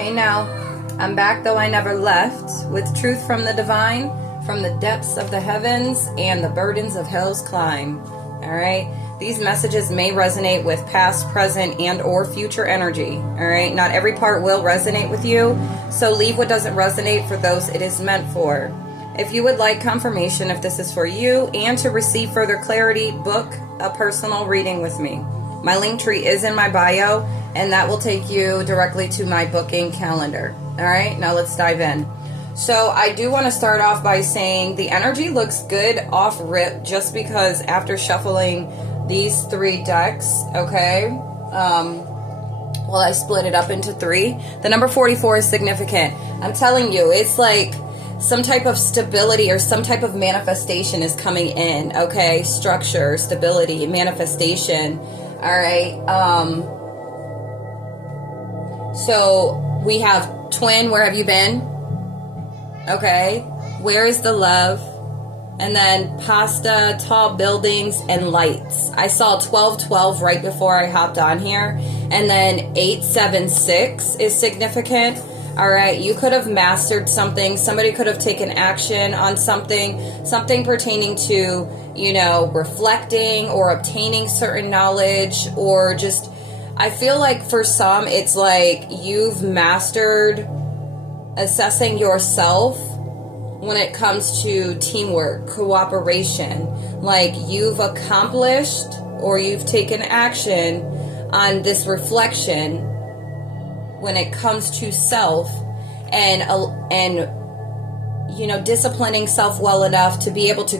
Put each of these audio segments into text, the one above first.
Hey now, I'm back though I never left, with truth from the divine, from the depths of the heavens, and the burdens of hell's climb. Alright? These messages may resonate with past, present, and or future energy. Alright? Not every part will resonate with you, so leave what doesn't resonate for those it is meant for. If you would like confirmation if this is for you, and to receive further clarity, book a personal reading with me. My link tree is in my bio, and that will take you directly to my booking calendar. All right, now let's dive in. So I do want to start off by saying the energy looks good off rip, just because after shuffling these three decks, okay, well, I split it up into three. The number 44 is significant. I'm telling you, it's like some type of stability or some type of manifestation is coming in, okay? Structure, stability, manifestation. All right. So we have twin, where have you been? Okay. Where is the love? And then pasta, tall buildings, and lights. I saw 1212 right before I hopped on here. And then 876 is significant. All right. You could have mastered something. Somebody could have taken action on something pertaining to, you know, reflecting or obtaining certain knowledge, or just, I feel like for some, it's like you've mastered assessing yourself when it comes to teamwork, cooperation. Like you've accomplished or you've taken action on this reflection when it comes to self and you know, disciplining self well enough to be able to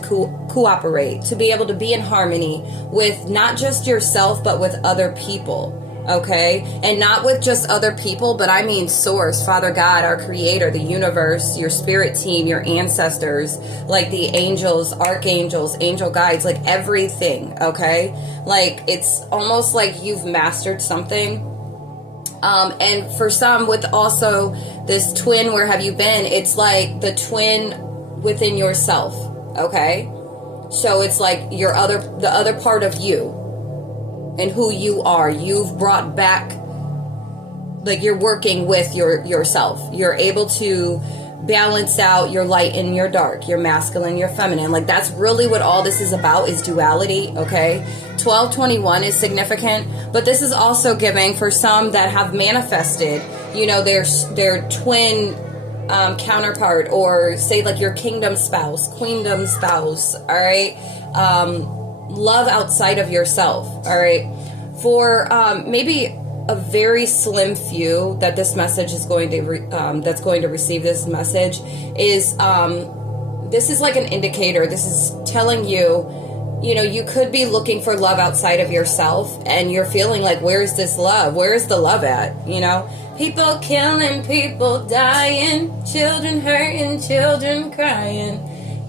cooperate, to be able to be in harmony with not just yourself, but with other people, okay? And not with just other people, but I mean Source, Father God, our Creator, the universe, your spirit team, your ancestors, like the angels, archangels, angel guides, like everything, okay? Like it's almost like you've mastered something. And for some, with also this twin, where have you been? It's like the twin within yourself. Okay. So it's like the other part of you and who you are. You've brought back, like you're working with yourself. You're able to balance out your light and your dark, your masculine, your feminine. Like that's really what all this is about, is duality. Okay. 1221 is significant, but this is also giving for some that have manifested, you know, their twin counterpart, or say like your kingdom spouse, queendom spouse. All right. Love outside of yourself. All right. For maybe a very slim few that this message is going to that's going to receive this message is this is like an indicator. This is telling you, you know, you could be looking for love outside of yourself, and you're feeling like, where's this love? Where's the love at? You know, people killing, people dying, children hurting, children crying.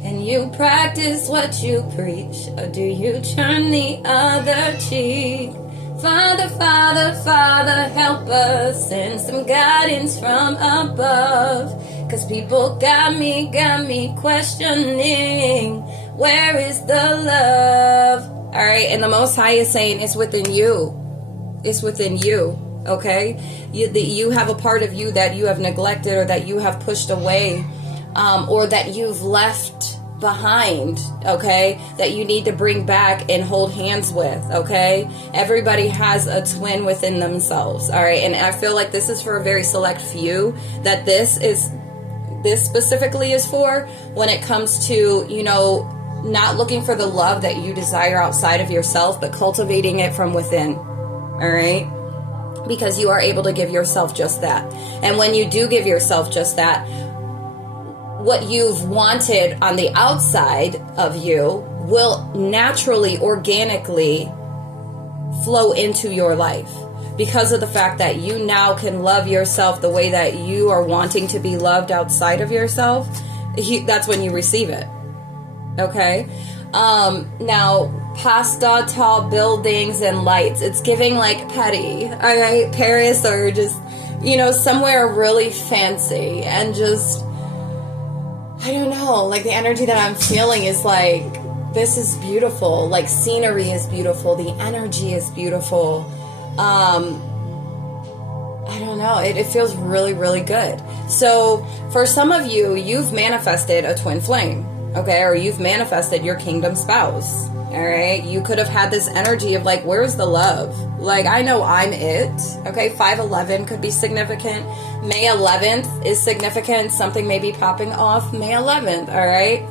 And you practice what you preach, or do you turn the other cheek? Father, Father, Father, help us, send some guidance from above. 'Cause people got me questioning, where is the love? All right, and the Most High is saying it's within you. It's within you, okay? You have a part of you that you have neglected, or that you have pushed away, or that you've left behind, okay, that you need to bring back and hold hands with, okay? Everybody has a twin within themselves, all right? And I feel like this is for a very select few, that this specifically is for, when it comes to, you know, not looking for the love that you desire outside of yourself, but cultivating it from within, all right? Because you are able to give yourself just that. And when you do give yourself just that, what you've wanted on the outside of you will naturally, organically flow into your life, because of the fact that you now can love yourself the way that you are wanting to be loved outside of yourself. That's when you receive it. Okay. Now, pasta, tall buildings, and lights. It's giving like petty. All right. Paris, or just, you know, somewhere really fancy, and just, I don't know, like the energy that I'm feeling is like, this is beautiful. Like scenery is beautiful. The energy is beautiful. I don't know. It feels really, really good. So for some of you, you've manifested a twin flame, okay? Or you've manifested your kingdom spouse, all right? You could have had this energy of like, where's the love? Like, I know I'm it, okay? 5/11 could be significant. May 11th is significant. Something may be popping off May 11th, all right?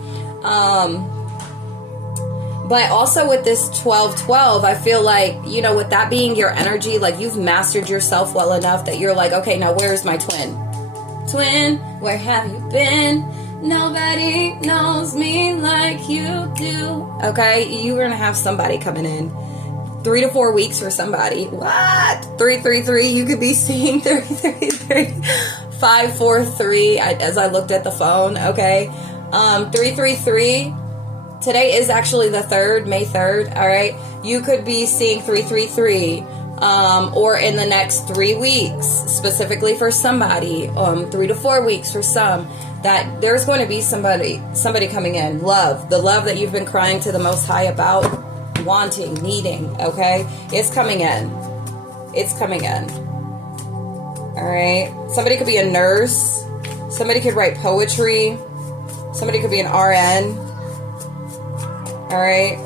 But also with this 12/12, I feel like, you know, with that being your energy, like you've mastered yourself well enough that you're like, okay, now where's my twin? Twin, where have you been? Nobody knows me like you do. Okay, you're going to have somebody coming in. 3 to 4 weeks for somebody. What? 333, you could be seeing 333. 543, as I looked at the phone, okay? 333. Today is actually the 3rd, May 3rd, all right? You could be seeing 333 or in the next 3 weeks, specifically for somebody, 3 to 4 weeks for some, that there's going to be somebody coming in. Love, the love that you've been crying to the Most High about, wanting, needing, okay? It's coming in. It's coming in. All right? Somebody could be a nurse. Somebody could write poetry. Somebody could be an RN. All right.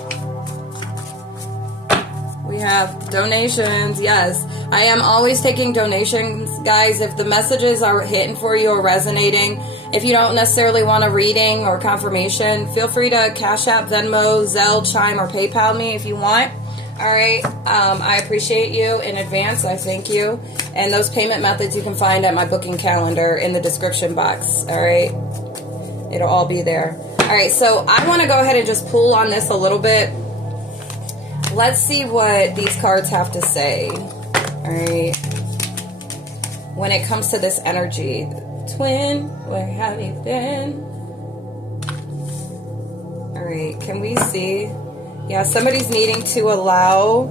We have donations. Yes. I am always taking donations, guys. If the messages are hitting for you or resonating, if you don't necessarily want a reading or confirmation, feel free to CashApp, Venmo, Zelle, Chime, or PayPal me if you want. All right. I appreciate you in advance. I thank you. And those payment methods you can find at my booking calendar in the description box. All right. It'll all be there. All right, so I want to go ahead and just pull on this a little bit. Let's see what these cards have to say. All right. When it comes to this energy. Twin, where have you been? All right, can we see? Yeah, somebody's needing to allow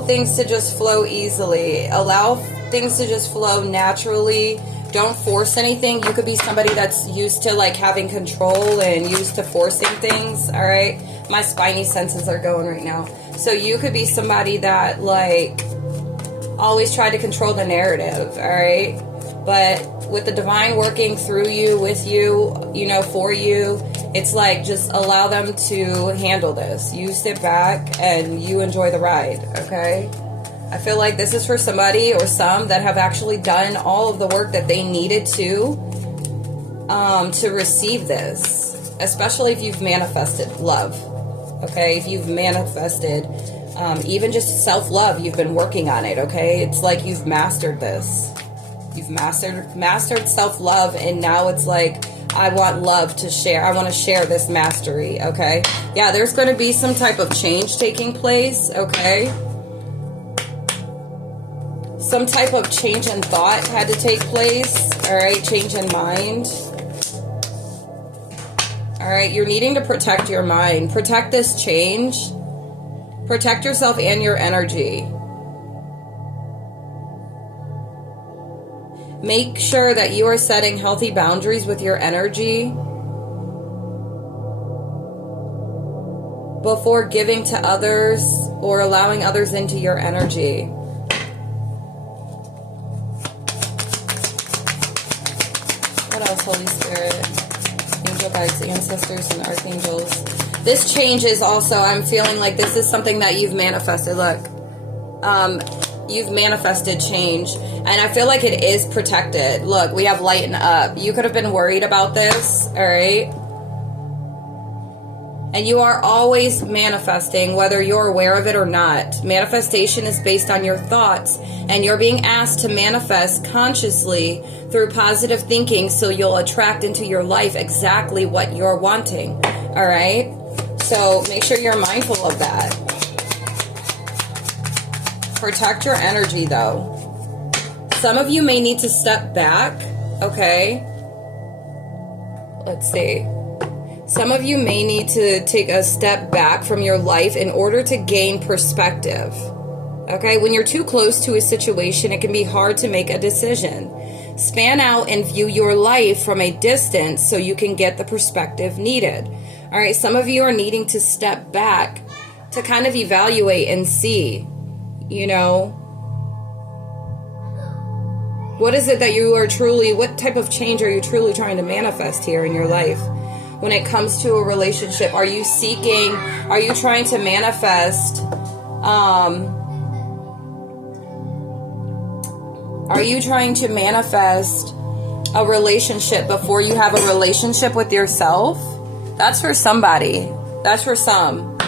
things to just flow easily. Allow things to just flow naturally. Don't force anything. You could be somebody that's used to like having control and used to forcing things. All right. My spiny senses are going right now. So you could be somebody that like always tried to control the narrative. All right. But with the divine working through you, with you, you know, for you, it's like just allow them to handle this. You sit back and you enjoy the ride. Okay. I feel like this is for somebody or some that have actually done all of the work that they needed to receive this, especially if you've manifested love, okay? If you've manifested even just self-love, you've been working on it, okay? It's like you've mastered this. You've mastered self-love, and now it's like, I want love to share. I want to share this mastery, okay? Yeah, there's going to be some type of change taking place, okay? Some type of change in thought had to take place. All right, change in mind. All right, you're needing to protect your mind. Protect this change. Protect yourself and your energy. Make sure that you are setting healthy boundaries with your energy before giving to others or allowing others into your energy. Holy Spirit, angel guides, ancestors, and archangels. This change is also, I'm feeling like this is something that you've manifested. Look, you've manifested change, and I feel like it is protected. Look, we have lighten up. You could have been worried about this, all right? And you are always manifesting, whether you're aware of it or not. Manifestation is based on your thoughts, and you're being asked to manifest consciously through positive thinking, so you'll attract into your life exactly what you're wanting. All right? So make sure you're mindful of that. Protect your energy, though. Some of you may need to step back, okay? Let's see. Some of you may need to take a step back from your life in order to gain perspective. Okay, when you're too close to a situation, it can be hard to make a decision. Span out and view your life from a distance so you can get the perspective needed. All right, some of you are needing to step back to kind of evaluate and see, you know, What is it that you are truly, what type of change are you truly trying to manifest here in your life? When it comes to a relationship, are you seeking, are you trying to manifest, a relationship before you have a relationship with yourself? That's for somebody. That's for some.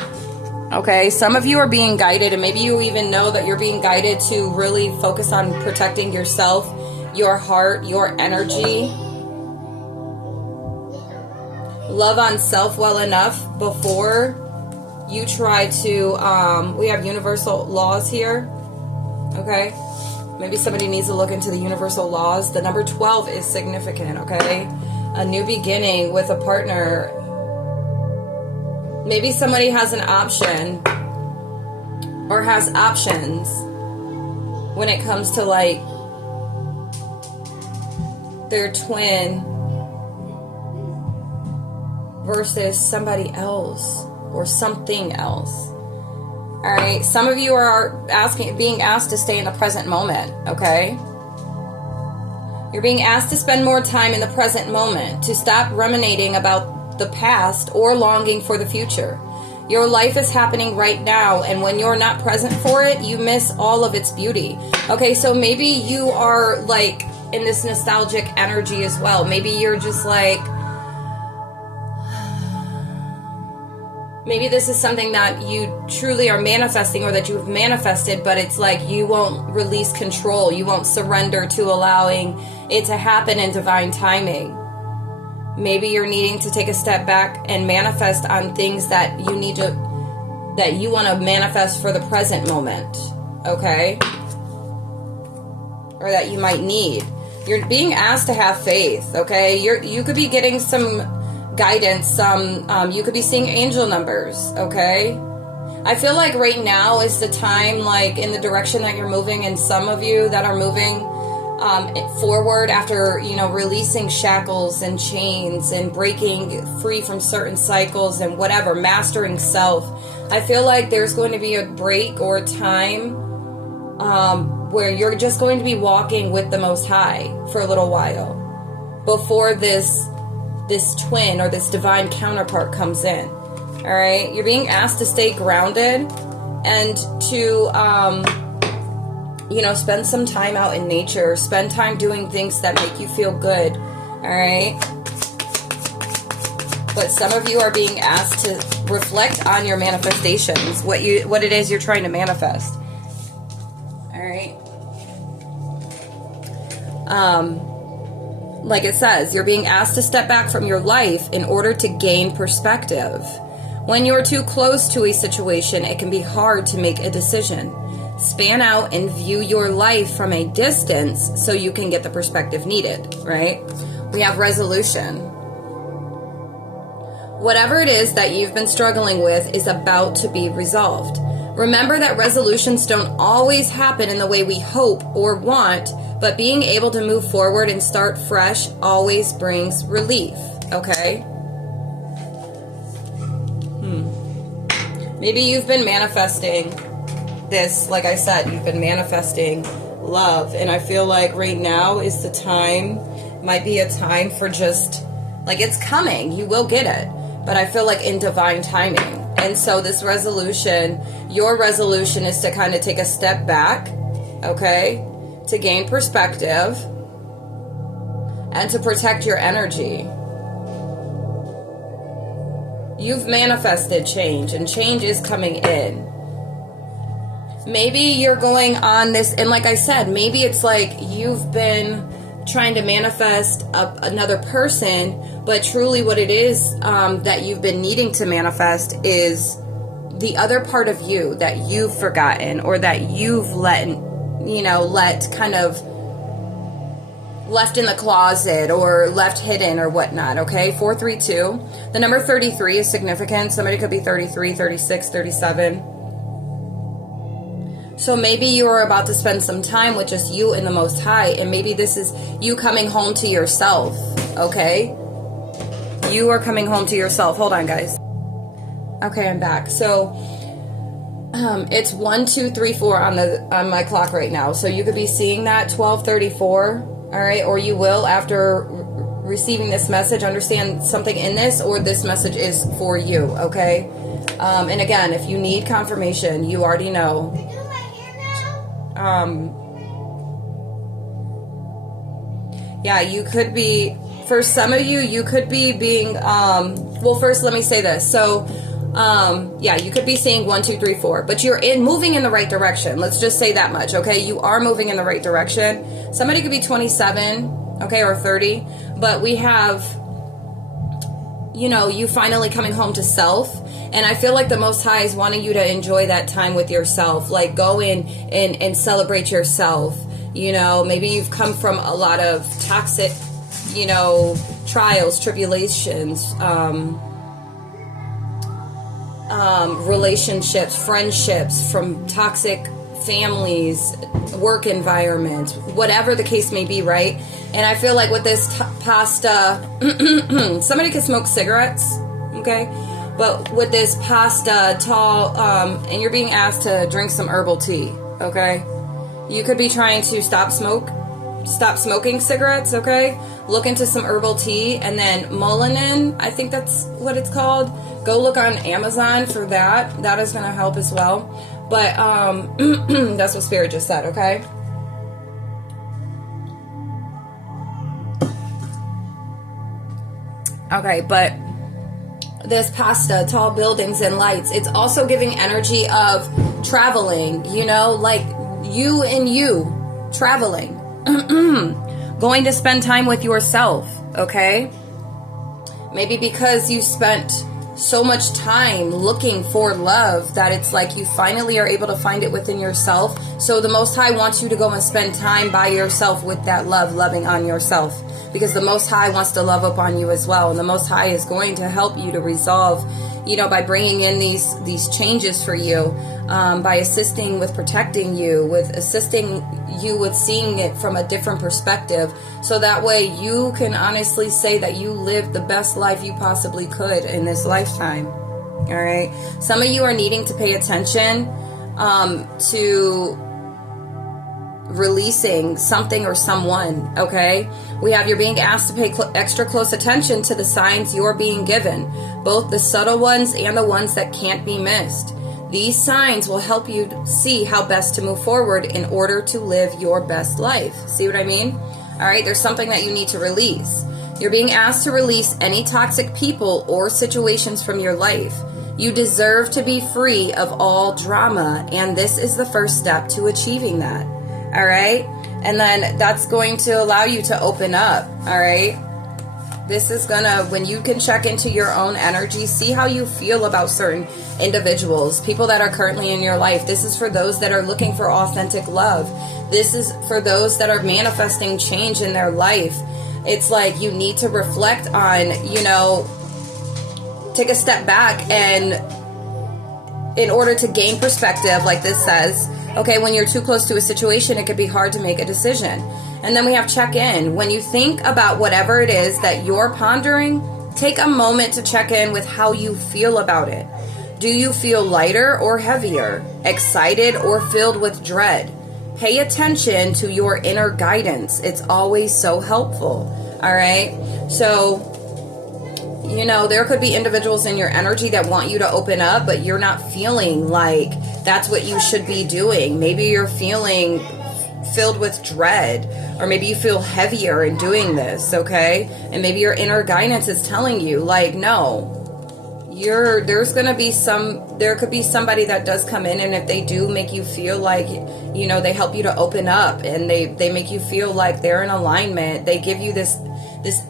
Okay, some of you are being guided, and maybe you even know that you're being guided to really focus on protecting yourself, your heart, your energy. Love on self well enough before you try to, we have universal laws here. Okay, maybe somebody needs to look into the universal laws. The number 12 is significant, okay? A new beginning with a partner. Maybe somebody has an option or has options when it comes to like their twin versus somebody else or something else. All right, some of you are being asked to stay in the present moment, okay? You're being asked to spend more time in the present moment, to stop ruminating about the past or longing for the future. Your life is happening right now, and when you're not present for it, you miss all of its beauty. Okay, so maybe you are like in this nostalgic energy as well. Maybe you're just like, maybe this is something that you truly are manifesting or that you've manifested, but it's like you won't release control. You won't surrender to allowing it to happen in divine timing. Maybe you're needing to take a step back and manifest on things that you need to, that you want to manifest for the present moment, okay? Or that you might need. You're being asked to have faith, okay? You could be getting some guidance, you could be seeing angel numbers, okay? I feel like right now is the time, like in the direction that you're moving, and some of you that are moving forward after, releasing shackles and chains and breaking free from certain cycles and whatever, mastering self. I feel like there's going to be a break or a time where you're just going to be walking with the Most High for a little while before this twin or this divine counterpart comes in. All right, you're being asked to stay grounded and to spend some time out in nature, spend time doing things that make you feel good. All right, but some of you are being asked to reflect on your manifestations, what it is you're trying to manifest. All right, like it says, you're being asked to step back from your life in order to gain perspective. When you're too close to a situation, it can be hard to make a decision. Span out and view your life from a distance so you can get the perspective needed, right? We have resolution. Whatever it is that you've been struggling with is about to be resolved. Remember that resolutions don't always happen in the way we hope or want, but being able to move forward and start fresh always brings relief, okay? Maybe you've been manifesting this, like I said, you've been manifesting love, and I feel like right now is the time, might be a time for just, like, it's coming, you will get it, but I feel like in divine timing. And so this resolution, your resolution is to kind of take a step back, okay, to gain perspective and to protect your energy. You've manifested change, and change is coming in. Maybe you're going on this, and like I said, maybe it's like you've been trying to manifest another person, but truly what it is that you've been needing to manifest is the other part of you that you've forgotten, or that you've let kind of left in the closet or left hidden or whatnot, okay? 432. The number 33 is significant. Somebody could be 33, 36, 37. So maybe you are about to spend some time with just you and the Most High, and maybe this is you coming home to yourself, okay? You are coming home to yourself. Hold on, guys. Okay, I'm back. So It's 1, 2, 3, 4 on my clock right now. So you could be seeing that 12:34. All right, or you will after receiving this message understand something in this, or this message is for you. Okay, and again, if you need confirmation, you already know. Yeah, you could be. For some of you, you could be being. Well, first, let me say this. So. Yeah, you could be seeing 1, 2, 3, 4, but you're moving in the right direction. Let's just say that much, okay? You are moving in the right direction. Somebody could be 27, okay, or 30, but we have, you finally coming home to self. And I feel like the Most High is wanting you to enjoy that time with yourself. Like, go in and celebrate yourself. Maybe you've come from a lot of toxic, trials, tribulations, relationships, friendships, from toxic families, work environments, whatever the case may be, right? And I feel like with this pasta, somebody could smoke cigarettes, okay? But with this pasta, tall, and you're being asked to drink some herbal tea, okay? You could be trying to stop smoking cigarettes, okay? Look into some herbal tea, and then melanin, I think that's what it's called. Go look on Amazon for that. That is going to help as well. But that's what Spirit just said, okay? Okay, but this pasta, tall buildings and lights, it's also giving energy of traveling, like you and you traveling. Going to spend time with yourself, okay? Maybe because you spent so much time looking for love that it's like you finally are able to find it within yourself. So the Most High wants you to go and spend time by yourself with that love, loving on yourself. Because the Most High wants to love upon you as well. And the Most High is going to help you to resolve, by bringing in these changes for you, by assisting with protecting you, with assisting you with seeing it from a different perspective. So that way you can honestly say that you lived the best life you possibly could in this lifetime. All right. Some of you are needing to pay attention to releasing something or someone, okay? We have you're being asked to pay extra close attention to the signs you're being given, both the subtle ones and the ones that can't be missed. These signs will help you see how best to move forward in order to live your best life. See what I mean? All right, there's something that you need to release. You're being asked to release any toxic people or situations from your life. You deserve to be free of all drama, and this is the first step to achieving that. All right? And then that's going to allow you to open up. All right? This is gonna, when you can check into your own energy, see how you feel about certain individuals, people that are currently in your life. This is for those that are looking for authentic love. This is for those that are manifesting change in their life. It's like you need to reflect on, take a step back, and in order to gain perspective, like this says, okay, when you're too close to a situation, it could be hard to make a decision. And then we have check in. When you think about whatever it is that you're pondering, take a moment to check in with how you feel about it. Do you feel lighter or heavier, excited or filled with dread? Pay attention to your inner guidance. It's always so helpful. All right. So, there could be individuals in your energy that want you to open up, but you're not feeling like that's what you should be doing. Maybe you're feeling filled with dread, or maybe you feel heavier in doing this, okay? And maybe your inner guidance is telling you, like, no, there could be somebody that does come in, and if they do make you feel like, they help you to open up, and they make you feel like they're in alignment. They give you this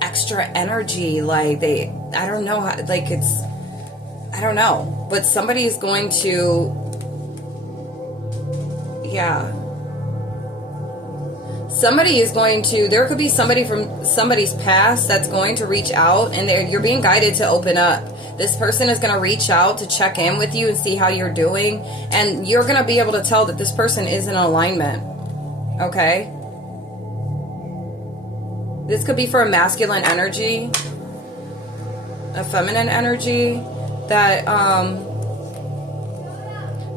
extra energy, like I don't know how, like I don't know, but somebody is going to, there could be somebody from somebody's past that's going to reach out, and you're being guided to open up. This person is going to reach out to check in with you and see how you're doing, and you're going to be able to tell that this person is in alignment, okay? This could be for a masculine energy, a feminine energy, that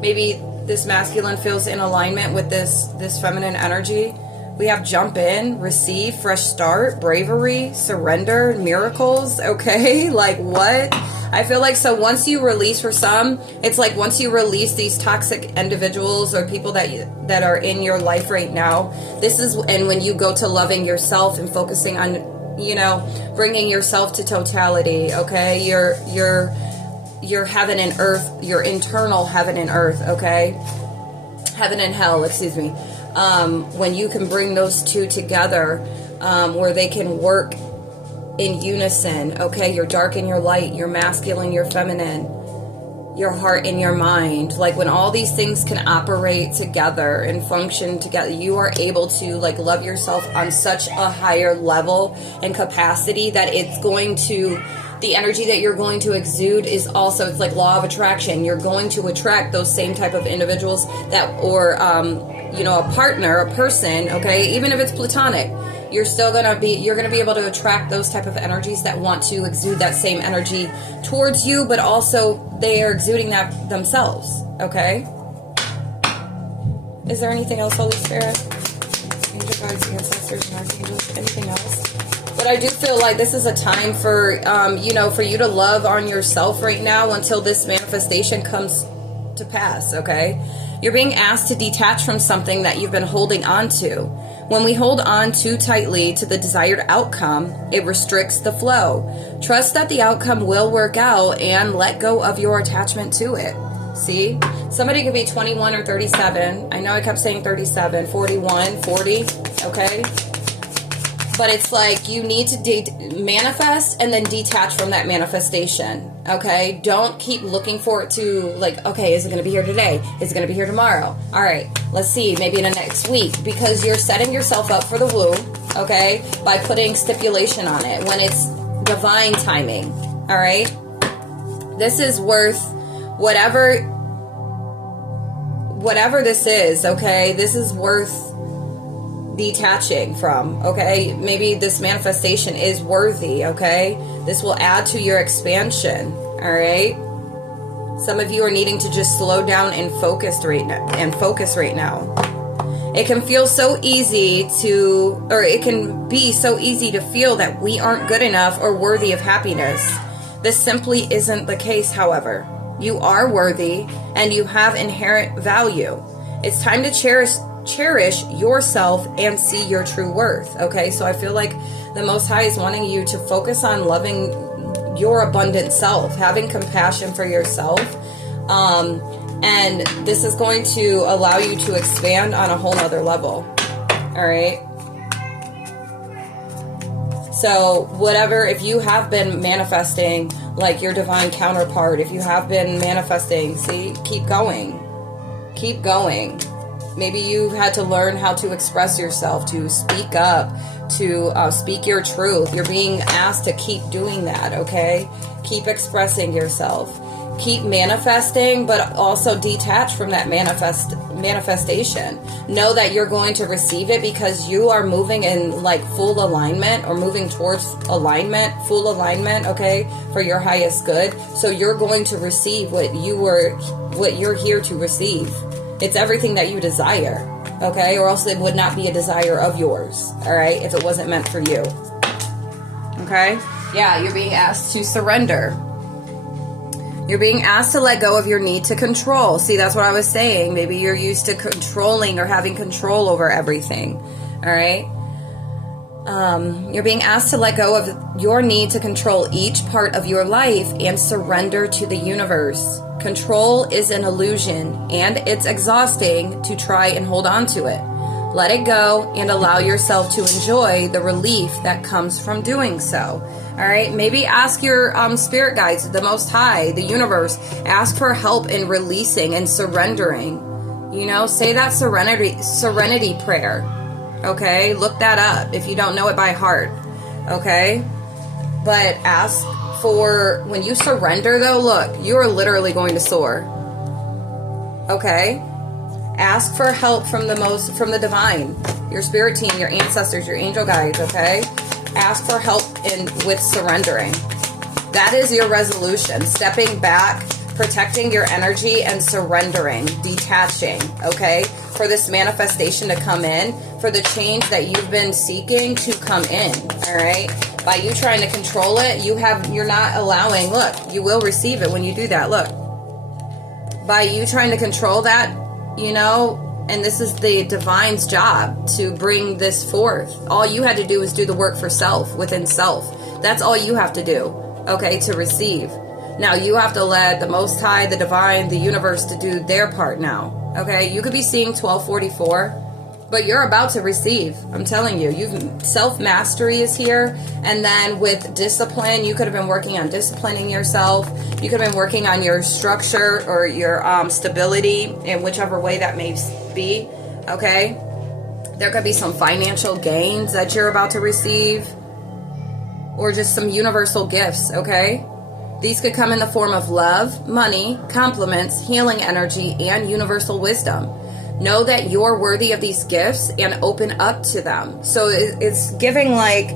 maybe this masculine feels in alignment with this feminine energy, we have jump in, receive, fresh start, bravery, surrender, miracles, okay? Like what? I feel like, so once you release, for some, it's like once you release these toxic individuals or people that are in your life right now, and when you go to loving yourself and focusing on, you know, bringing yourself to totality, okay? Your heaven and earth, your internal heaven and earth, okay? Heaven and hell, excuse me. When you can bring those two together, where they can work in unison, okay? Your dark and your light, your masculine, your feminine, your heart and your mind. Like when all these things can operate together and function together, you are able to like love yourself on such a higher level and capacity that it's going to, the energy that you're going to exude is also, it's like law of attraction. You're going to attract those same type of individuals that, or, you know, a partner, a person, okay? Even if it's platonic, you're going to be able to attract those type of energies that want to exude that same energy towards you, but also they are exuding that themselves, okay? Is there anything else, Holy Spirit? Angel guides, ancestors, and archangels, anything else? But I do feel like this is a time for, you know, for you to love on yourself right now until this manifestation comes to pass, okay? You're being asked to detach from something that you've been holding on to. When we hold on too tightly to the desired outcome, it restricts the flow. Trust that the outcome will work out and let go of your attachment to it. See? Somebody could be 21 or 37. I know I kept saying 37, 41, 40, okay? But it's like you need to manifest and then detach from that manifestation, okay? Don't keep looking for it to, like, okay, is it going to be here today? Is it going to be here tomorrow? All right, let's see, maybe in the next week. Because you're setting yourself up for the woo, okay, by putting stipulation on it when it's divine timing, all right? This is worth whatever this is, okay? This is worth detaching from, okay? Maybe this manifestation is worthy, okay? This will add to your expansion, all right? Some of you are needing to just slow down and focus right now. It can feel so easy to, or it can be so easy to feel that we aren't good enough or worthy of happiness. This simply isn't the case, however. You are worthy and you have inherent value. It's time to cherish yourself and see your true worth, okay? So I feel like the Most High is wanting you to focus on loving your abundant self, having compassion for yourself, and this is going to allow you to expand on a whole nother level, all right? So whatever, if you have been manifesting like your divine counterpart, if you have been manifesting, see, keep going. Maybe you had to learn how to express yourself, to speak up, to speak your truth. You're being asked to keep doing that, okay? Keep expressing yourself. Keep manifesting, but also detach from that manifestation. Know that you're going to receive it because you are moving in like full alignment or moving towards alignment, full alignment, okay, for your highest good. So you're going to receive what you're here to receive. It's everything that you desire, okay? Or else it would not be a desire of yours, all right? If it wasn't meant for you, okay? Yeah, you're being asked to surrender. You're being asked to let go of your need to control. See, that's what I was saying. Maybe you're used to controlling or having control over everything, all right? You're being asked to let go of your need to control each part of your life and surrender to the universe. Control is an illusion, and it's exhausting to try and hold on to it. Let it go and allow yourself to enjoy the relief that comes from doing so. All right, maybe ask your spirit guides, the Most High, the universe. Ask for help in releasing and surrendering. You know, say that serenity prayer. Okay, look that up if you don't know it by heart. Okay, but ask for, when you surrender though, look, you are literally going to soar. Okay, ask for help from the divine, your spirit team, your ancestors, your angel guides. Okay, ask for help with surrendering. That is your resolution, stepping back protecting your energy and surrendering, detaching, okay? For this manifestation to come in, for the change that you've been seeking to come in, all right? By you trying to control it, you're not allowing, look, you will receive it when you do that, look. By you trying to control that, you know, and this is the divine's job to bring this forth. All you had to do was do the work for self, within self. That's all you have to do, okay, to receive. Now, you have to let the Most High, the divine, the universe to do their part now, okay? You could be seeing 1244, but you're about to receive. I'm telling you, self-mastery is here. And then with discipline, you could have been working on disciplining yourself. You could have been working on your structure or your stability in whichever way that may be, okay? There could be some financial gains that you're about to receive, or just some universal gifts, okay? These could come in the form of love, money, compliments, healing energy, and universal wisdom. Know that you're worthy of these gifts and open up to them. So it's giving, like,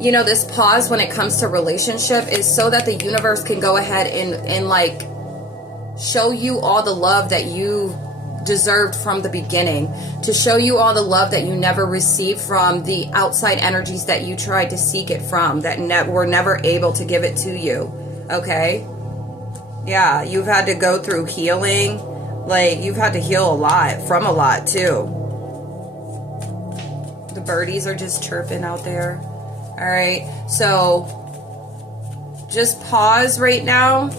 you know, this pause when it comes to relationship is so that the universe can go ahead and like show you all the love that you deserved from the beginning, to show you all the love that you never received from the outside energies that you tried to seek it from, that were never able to give it to you. Okay? Yeah, you've had to go through healing. Like, you've had to heal a lot too. The birdies are just chirping out there. All right, so just pause right now,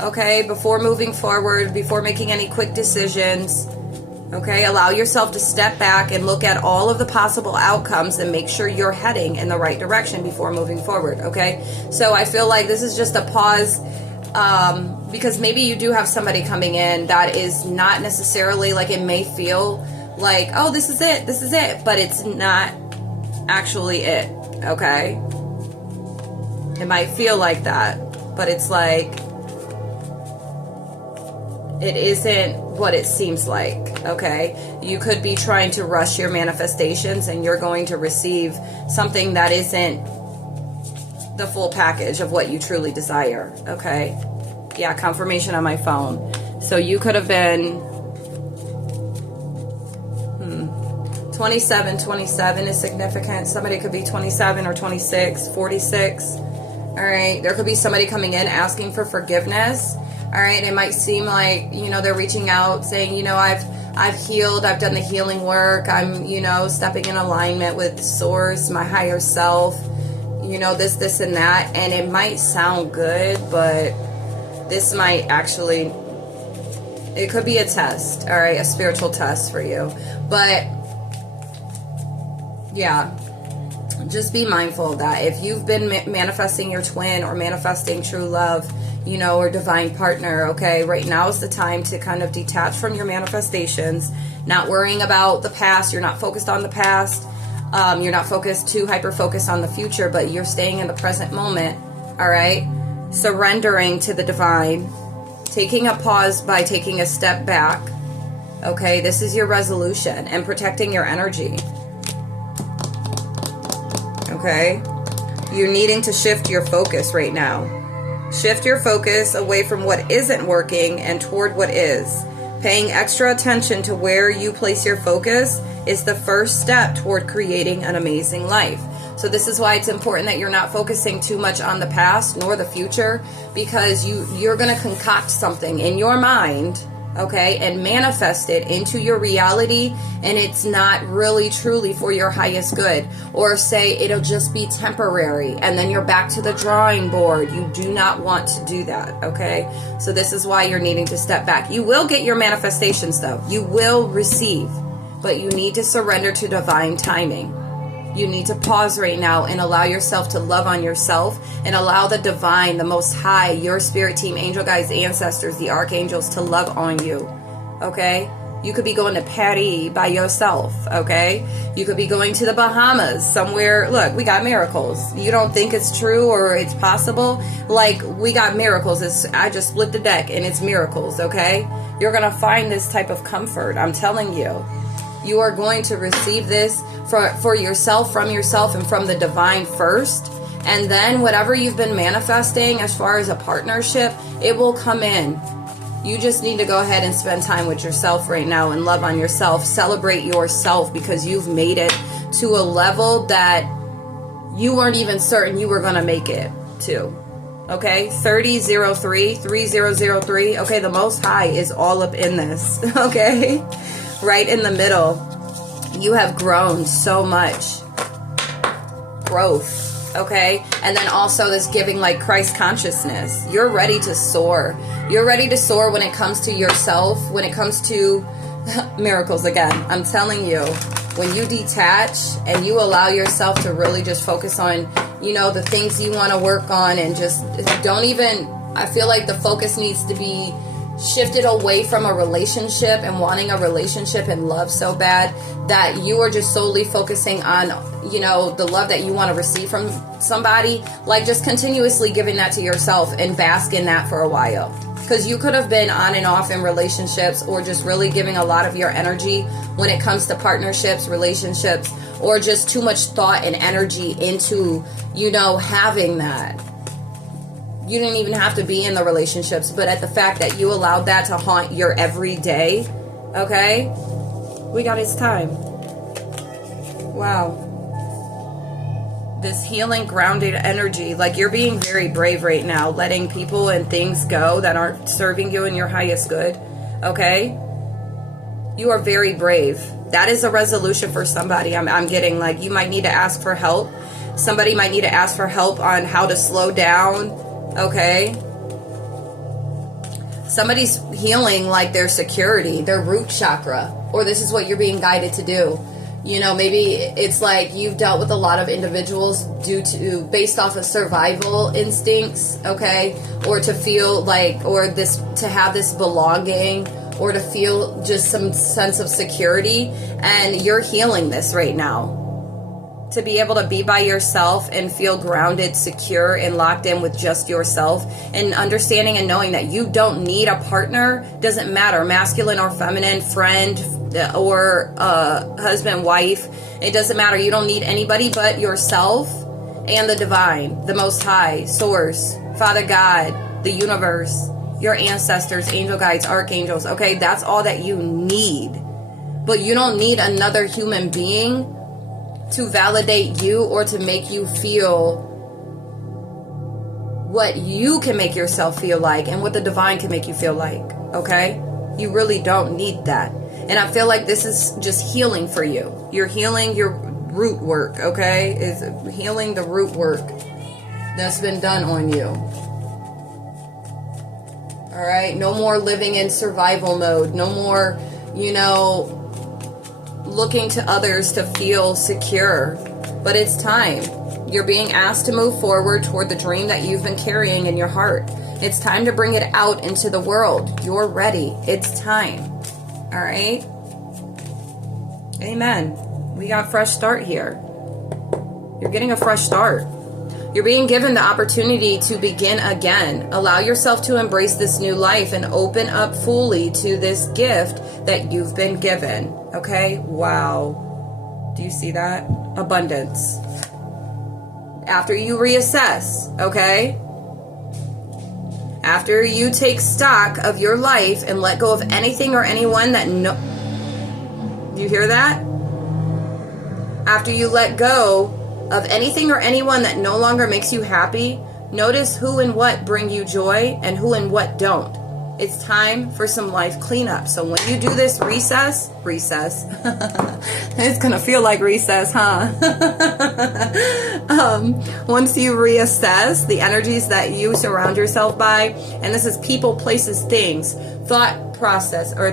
okay, before moving forward, before making any quick decisions. Okay, allow yourself to step back and look at all of the possible outcomes and make sure you're heading in the right direction before moving forward. Okay, so I feel like this is just a pause. Because maybe you do have somebody coming in that is not necessarily, like, it may feel like, oh, this is it, but it's not actually it, okay? It might feel like that, but it's like, it isn't what it seems like, okay? You could be trying to rush your manifestations and you're going to receive something that isn't the full package of what you truly desire, okay? Yeah, confirmation on my phone. So you could have been 27 is significant. Somebody could be 27 or 26, 46. All right, there could be somebody coming in asking for forgiveness. All right, it might seem like, you know, they're reaching out saying, you know, I've healed, I've done the healing work, I'm, you know, stepping in alignment with source, my higher self, you know, this and that. And it might sound good, but this might actually, it could be a test, all right, a spiritual test for you. But yeah, just be mindful of that. If you've been manifesting your twin or manifesting true love, you know, or divine partner, okay, right now is the time to kind of detach from your manifestations, not worrying about the past. You're not focused on the past. You're not too hyper-focused on the future, but you're staying in the present moment, all right? Surrendering to the divine, taking a pause by taking a step back, okay? This is your resolution, and protecting your energy, okay? You're needing to shift your focus right now. Shift your focus away from what isn't working and toward what is. Paying extra attention to where you place your focus is the first step toward creating an amazing life. So this is why it's important that you're not focusing too much on the past nor the future, because you're going to concoct something in your mind, okay, and manifest it into your reality, and it's not really truly for your highest good. Or say it'll just be temporary and then you're back to the drawing board. You do not want to do that, okay? So this is why you're needing to step back. You will get your manifestations though. You will receive, but you need to surrender to divine timing. You need to pause right now and allow yourself to love on yourself, and allow the divine, the Most High, your spirit team, angel guides, ancestors, the archangels to love on you, okay? You could be going to Paris by yourself, okay? You could be going to the Bahamas, somewhere. Look, we got miracles. You don't think it's true or it's possible? Like, we got miracles. I just split the deck and it's miracles, okay? You're going to find this type of comfort, I'm telling you. You are going to receive this for yourself, from yourself, and from the divine first. And then whatever you've been manifesting as far as a partnership, it will come in. You just need to go ahead and spend time with yourself right now and love on yourself. Celebrate yourself because you've made it to a level that you weren't even certain you were going to make it to. Okay, 3003. Okay, the Most High is all up in this. Okay, right in the middle. You have grown so much. Growth. Okay, and then also this giving like Christ consciousness. You're ready to soar. You're ready to soar when it comes to yourself, when it comes to miracles again. I'm telling you, when you detach and you allow yourself to really just focus on, you know, the things you want to work on, and just don't even, I feel like the focus needs to be shifted away from a relationship and wanting a relationship and love so bad that you are just solely focusing on, you know, the love that you want to receive from somebody. Like just continuously giving that to yourself and bask in that for a while. Because you could have been on and off in relationships, or just really giving a lot of your energy when it comes to partnerships, relationships, or just too much thought and energy into, you know, having that. You didn't even have to be in the relationships, but at the fact that you allowed that to haunt your everyday, okay? We got his time. Wow. This healing, grounded energy, like you're being very brave right now, letting people and things go that aren't serving you in your highest good, okay? You are very brave. That is a resolution for somebody. I'm getting like you might need to ask for help. Somebody might need to ask for help on how to slow down. Okay, somebody's healing like their security, their root chakra, or this is what you're being guided to do. You know, maybe it's like you've dealt with a lot of individuals based off of survival instincts, okay, or to feel like, or this, to have this belonging, or to feel just some sense of security, and you're healing this right now. To be able to be by yourself and feel grounded, secure, and locked in with just yourself, and understanding and knowing that you don't need a partner. Doesn't matter, masculine or feminine, friend or husband, wife. It doesn't matter. You don't need anybody but yourself and the divine, the Most High, Source, Father God, the universe, your ancestors, angel guides, archangels. Okay, that's all that you need. But you don't need another human being to validate you or to make you feel what you can make yourself feel like and what the divine can make you feel like, okay? You really don't need that. And I feel like this is just healing for you. You're healing your root work, okay? Is healing the root work that's been done on you. All right? No more living in survival mode. No more, you know, looking to others to feel secure. But it's time. You're being asked to move forward toward the dream that you've been carrying in your heart. It's time to bring it out into the world. You're ready. It's time. All right? Amen. We got a fresh start here. You're getting a fresh start. You're being given the opportunity to begin again. Allow yourself to embrace this new life and open up fully to this gift that you've been given. Okay? Wow. Do you see that? Abundance. After you reassess, okay? After you take stock of your life and let go of anything or anyone that Do you hear that? After you let go of anything or anyone that no longer makes you happy, notice who and what bring you joy and who and what don't. It's time for some life cleanup. So when you do this recess, it's going to feel like recess, huh? Once you reassess the energies that you surround yourself by, and this is people, places, things, thought process, or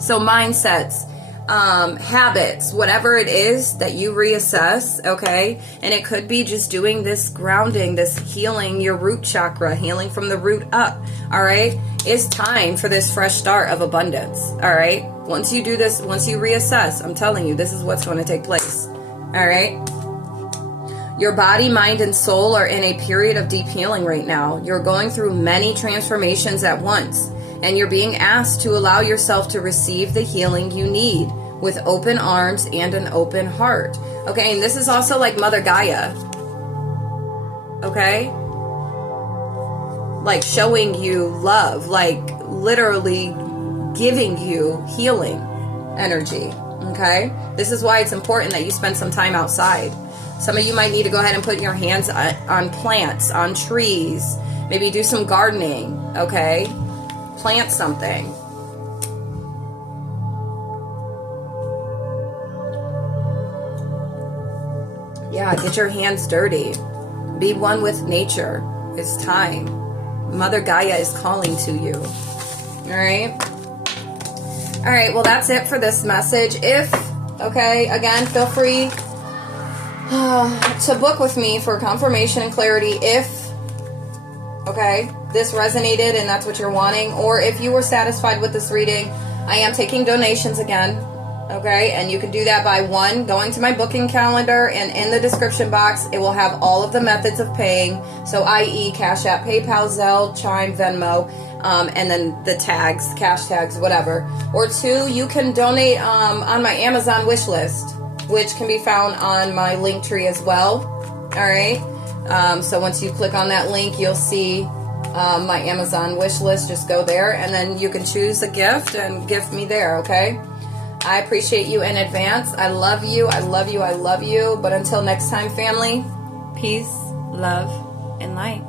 so mindsets, habits, whatever it is that you reassess, okay? And it could be just doing this grounding, this healing your root chakra, healing from the root up, all right? It's time for this fresh start of abundance, all right? Once you do this, once you reassess, I'm telling you, this is what's going to take place, all right? Your body, mind, and soul are in a period of deep healing right now. You're going through many transformations at once, and you're being asked to allow yourself to receive the healing you need with open arms and an open heart. Okay, and this is also like Mother Gaia. okay? Like showing you love, like literally giving you healing energy, okay? This is why it's important that you spend some time outside. Some of you might need to go ahead and put your hands on plants, on trees, maybe do some gardening, okay? Plant something. Yeah, get your hands dirty. Be one with nature. It's time. Mother Gaia is calling to you. All right? All right, well, that's it for this message. Again, feel free to book with me for confirmation and clarity if, this resonated and that's what you're wanting. Or if you were satisfied with this reading, I am taking donations again. Okay, and you can do that by going to my booking calendar, and in the description box, it will have all of the methods of paying. So, i.e., CashApp, PayPal, Zelle, Chime, Venmo, and then the tags, cash tags, whatever. Or 2, you can donate on my Amazon wish list, which can be found on my link tree as well. All right. So once you click on that link, you'll see my Amazon wish list. Just go there, and then you can choose a gift and gift me there. Okay. I appreciate you in advance. I love you. I love you. I love you. But until next time, family, peace, love, and light.